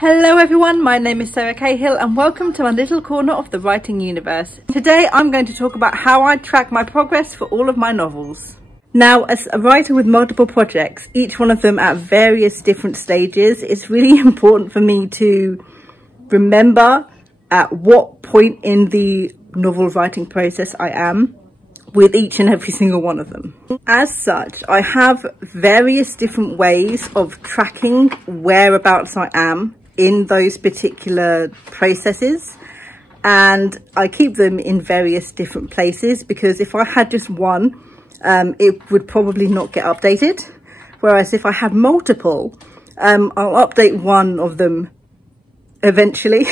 Hello everyone, my name is Sarah Cahill and welcome to my little corner of the writing universe. Today I'm going to talk about how I track my progress for all of my novels. Now, as a writer with multiple projects, each one of them at various different stages, it's really important for me to remember at what point in the novel writing process I am with each and every single one of them. As such, I have various different ways of tracking whereabouts I am in those particular processes, and I keep them in various different places because if I had just one, it would probably not get updated, whereas if I have multiple, I'll update one of them eventually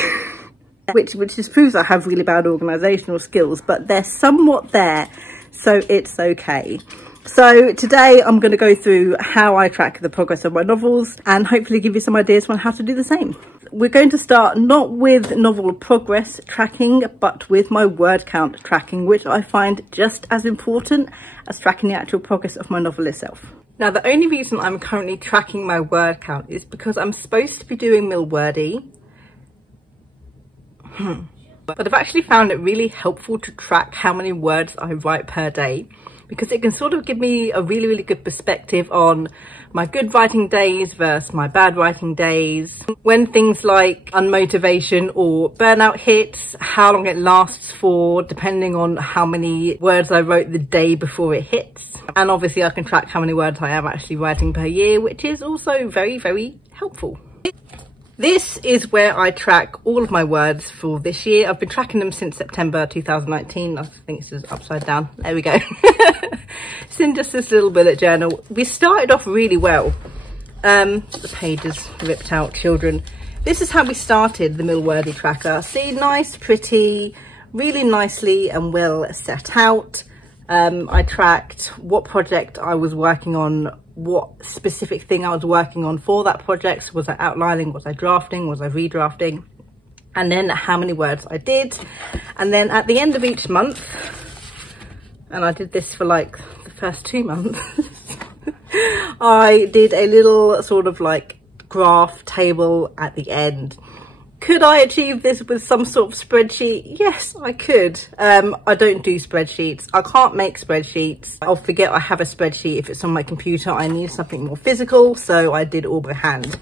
which just proves I have really bad organizational skills, but they're somewhat there, so it's okay. So today I'm going to go through how I track the progress of my novels and hopefully give you some ideas on how to do the same. We're going to start not with novel progress tracking, but with my word count tracking, which I find just as important as tracking the actual progress of my novel itself. Now, the only reason I'm currently tracking my word count is because I'm supposed to be doing Milwordy. But I've actually found it really helpful to track how many words I write per day, because it can sort of give me a really good perspective on my good writing days versus my bad writing days, when things like unmotivation or burnout hits, how long it lasts for, depending on how many words I wrote the day before it hits. And obviously I can track how many words I am actually writing per year, which is also very helpful. This is where I track all of my words for this year. I've been tracking them since September 2019. I think this is upside down. There we go. It's in just this little bullet journal. We started off really well. The pages ripped out, children. This is how we started the Milwordy tracker. See, nice, pretty, really nicely and well set out. I tracked what project I was working on, what specific thing I was working on for that project. Was I outlining, was I drafting, was I redrafting, and then how many words I did. And then at the end of each month, and I did this for like the first 2 months, I did a little sort of like graph table at the end. Could I achieve this with some sort of spreadsheet? Yes, I could. I don't do spreadsheets. I can't make spreadsheets. I'll forget I have a spreadsheet if it's on my computer. I need something more physical, so I did all by hand.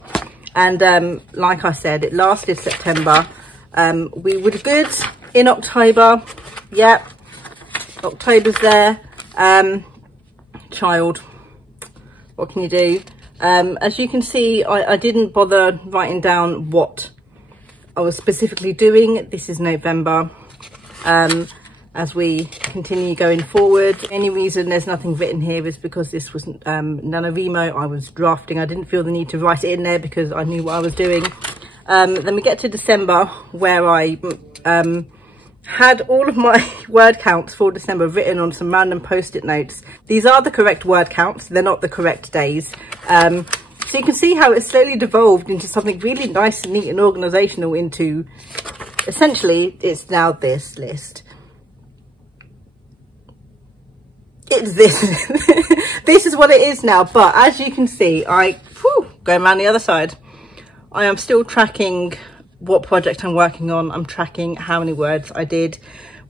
And like I said, it lasted September. We were good in October. Yep, October's there. Child, what can you do? As you can see, I didn't bother writing down what I was specifically doing. This is November. As we continue going forward, any reason there's nothing written here is because this was NaNoWriMo. I was drafting. I didn't feel the need to write it in there because I knew what I was doing. Then we get to December, where I had all of my word counts for December written on some random post-it notes. These are the correct word counts. They're not the correct days. So you can see how it slowly devolved into something really nice and neat and organisational into, essentially, it's now this list. It's this. This is what it is now. But as you can see, going around the other side, I am still tracking what project I'm working on. I'm tracking how many words I did.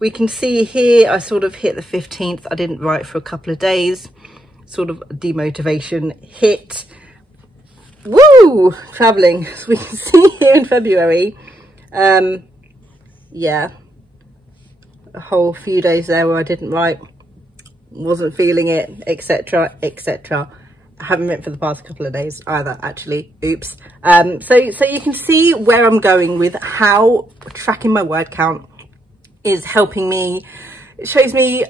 We can see here, I sort of hit the 15th. I didn't write for a couple of days. Sort of demotivation hit. Woo! Travelling. So we can see here in February, yeah, a whole few days there where I didn't write, wasn't feeling it, etc, etc. I haven't written for the past couple of days either, actually. Oops. So you can see where I'm going with how tracking my word count is helping me. It shows me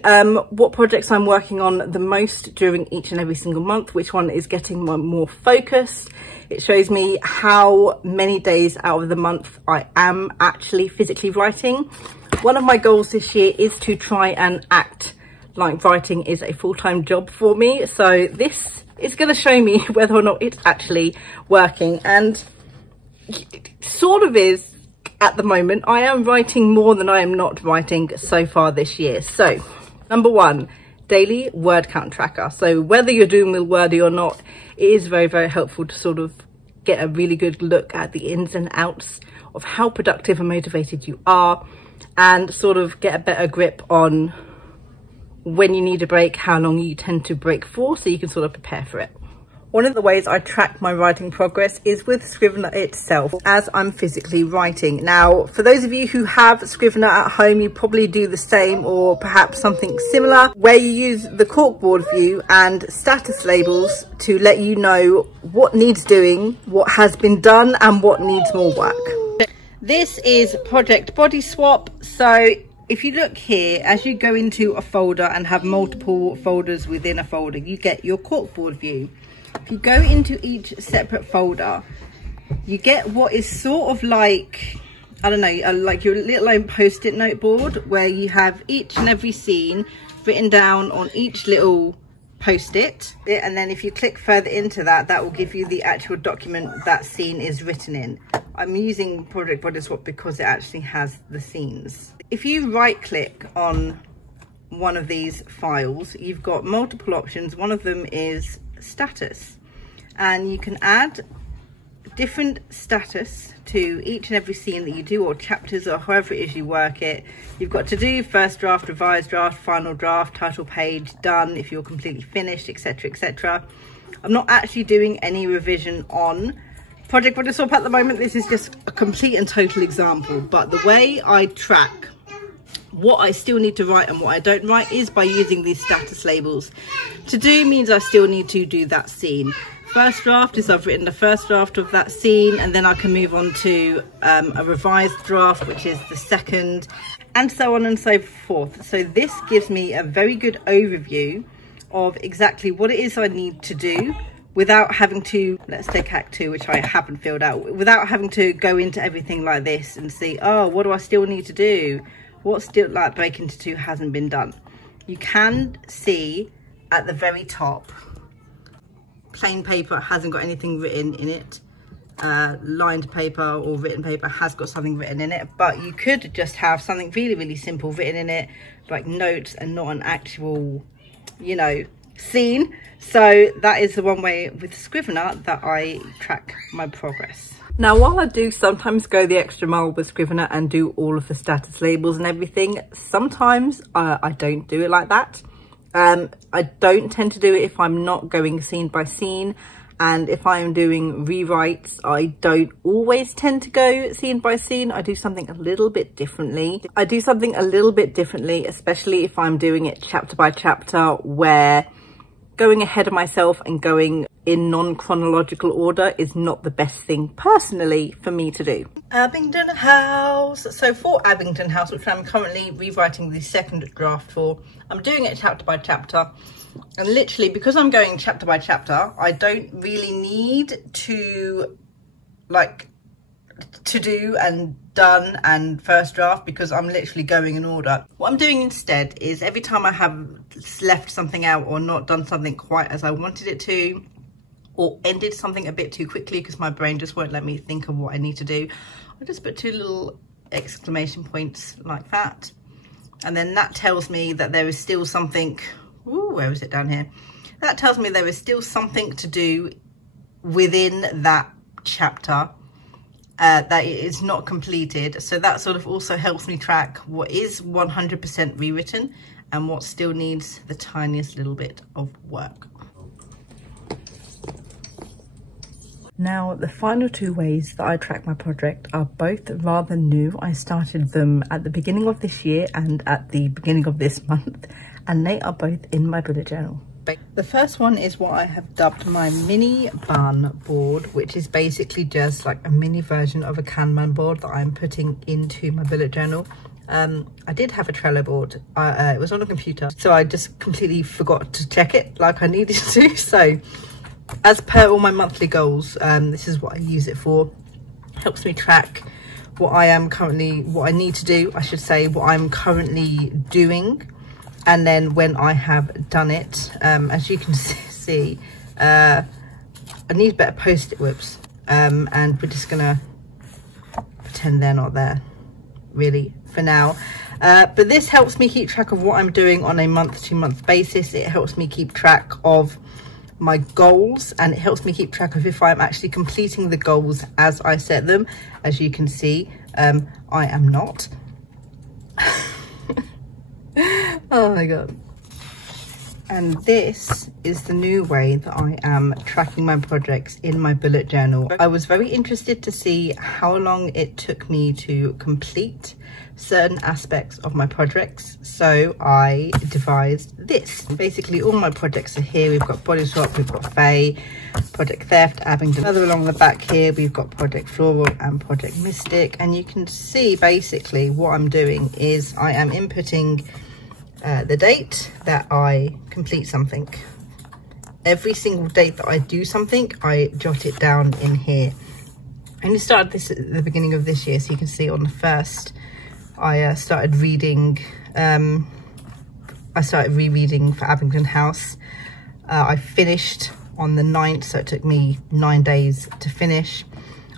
what projects I'm working on the most during each and every single month, which one is getting more focused. It shows me how many days out of the month I am actually physically writing. One of my goals this year is to try and act like writing is a full-time job for me. So this is going to show me whether or not it's actually working, and it sort of is. At the moment, I am writing more than I am not writing so far this year. So, number one, daily word count tracker. So whether you're doing Milwordy or not, it is very helpful to sort of get a really good look at the ins and outs of how productive and motivated you are, and sort of get a better grip on when you need a break, how long you tend to break for, so you can sort of prepare for it. One of the ways I track my writing progress is with Scrivener itself, as I'm physically writing. Now, for those of you who have Scrivener at home, you probably do the same, or perhaps something similar, where you use the corkboard view and status labels to let you know what needs doing, what has been done, and what needs more work. This is Project Body Swap. So if you look here, as you go into a folder and have multiple folders within a folder, you get your corkboard view. If you go into each separate folder, you get what is sort of like, I don't know, like your little post-it note board, where you have each and every scene written down on each little post-it. And then if you click further into that, that will give you the actual document that scene is written in. I'm using Project Body Swap because it actually has the scenes. If you right click on one of these files, you've got multiple options. One of them is status, and you can add different status to each and every scene that you do, or chapters, or however it is you work it. You've got to do first draft, revised draft, final draft, title page, done if you're completely finished, etc, etc. I'm not actually doing any revision on Project Body Swap at the moment. This is just a complete and total example, but the way I track what I still need to write and what I don't write is by using these status labels. To do means I still need to do that scene. First draft is I've written the first draft of that scene, and then I can move on to a revised draft, which is the second, and so on and so forth. So this gives me a very good overview of exactly what it is I need to do, without having to, let's take Act 2, which I haven't filled out, without having to go into everything like this and see, oh, what do I still need to do? What still, like, break into 2 hasn't been done. You can see at the very top, plain paper hasn't got anything written in it. Lined paper or written paper has got something written in it, but you could just have something really, really simple written in it, like notes, and not an actual, you know, scene. So that is the one way with Scrivener that I track my progress. Now, while I do sometimes go the extra mile with Scrivener and do all of the status labels and everything, sometimes I don't do it like that. I don't tend to do it if I'm not going scene by scene, and if I'm doing rewrites, I don't always tend to go scene by scene. I do something a little bit differently. Especially if I'm doing it chapter by chapter, where going ahead of myself and going in non-chronological order is not the best thing personally for me to do. Abingdon House. So for Abingdon House, which I'm currently rewriting the second draft for, I'm doing it chapter by chapter, and literally because I'm going chapter by chapter, I don't really need to like to do and done and first draft, because I'm literally going in order. What I'm doing instead is every time I have left something out or not done something quite as I wanted it to, or ended something a bit too quickly because my brain just won't let me think of what I need to do, I just put 2 little exclamation points like that, and then that tells me that there is still something. Ooh, where is it down here? That tells me there is still something to do within that chapter, that it is not completed. So that sort of also helps me track what is 100% rewritten and what still needs the tiniest little bit of work. Now, the final 2 ways that I track my project are both rather new. I started them at the beginning of this year and at the beginning of this month, and they are both in my bullet journal. The first one is what I have dubbed my mini bun board, which is basically just like a mini version of a Kanban board that I'm putting into my bullet journal. I did have a Trello board. It was on a computer, so I just completely forgot to check it like I needed to. So as per all my monthly goals, this is what I use it for. Helps me track what I need to do, I should say, what I'm currently doing. And then when I have done it, as you can see, I need better post-it whips, and we're just gonna pretend they're not there really for now. But this helps me keep track of what I'm doing on a month-to-month basis. It helps me keep track of my goals, and it helps me keep track of if I'm actually completing the goals as I set them. As you can see, I am not. Oh my god. And this is the new way that I am tracking my projects in my bullet journal. I was very interested to see how long it took me to complete certain aspects of my projects, so I devised this. Basically all my projects are here. We've got Body Swap, we've got Faye, Project Theft, Abingdon. Further along the back here we've got Project Floral and Project Mystic, and you can see basically what I'm doing is I am inputting the date that I complete something. Every single date that I do something, I jot it down in here. I only started this at the beginning of this year, so you can see on the 1st I started reading, I started rereading for Abingdon House. I finished on the 9th, so it took me 9 days to finish.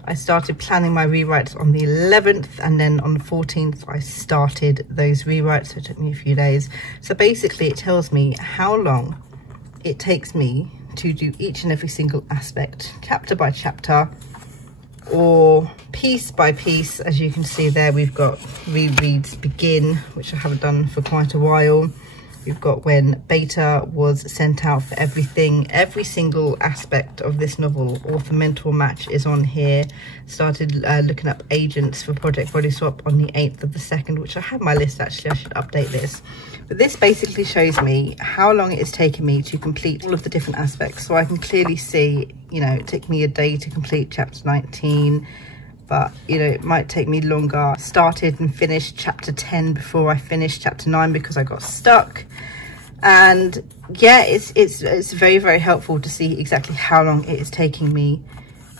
I started planning my rewrites on the 11th, and then on the 14th I started those rewrites, so it took me a few days. So basically it tells me how long it takes me to do each and every single aspect, chapter by chapter or piece by piece. As you can see there, we've got rereads begin, which I haven't done for quite a while. We've got when beta was sent out for everything. Every single aspect of this novel, author mentor match, is on here. Started looking up agents for Project Body Swap on the 8th of the 2nd, which I have my list actually, I should update this. But this basically shows me how long it has taken me to complete all of the different aspects. So I can clearly see, you know, it took me a day to complete chapter 19. But you know, it might take me longer. Started and finished chapter 10 before I finished chapter 9 because I got stuck. And yeah, it's very, very helpful to see exactly how long it is taking me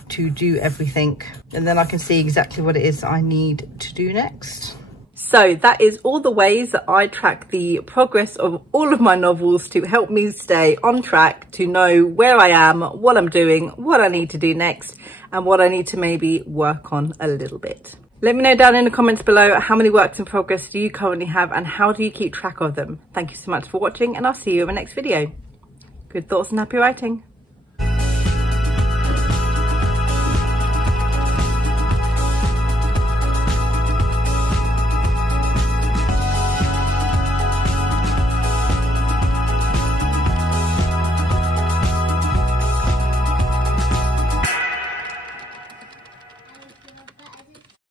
to do everything, and then I can see exactly what it is I need to do next. So that is all the ways that I track the progress of all of my novels to help me stay on track, to know where I am, what I'm doing, what I need to do next, and what I need to maybe work on a little bit. Let me know down in the comments below how many works in progress do you currently have and how do you keep track of them. Thank you so much for watching, and I'll see you in my next video. Good thoughts and happy writing.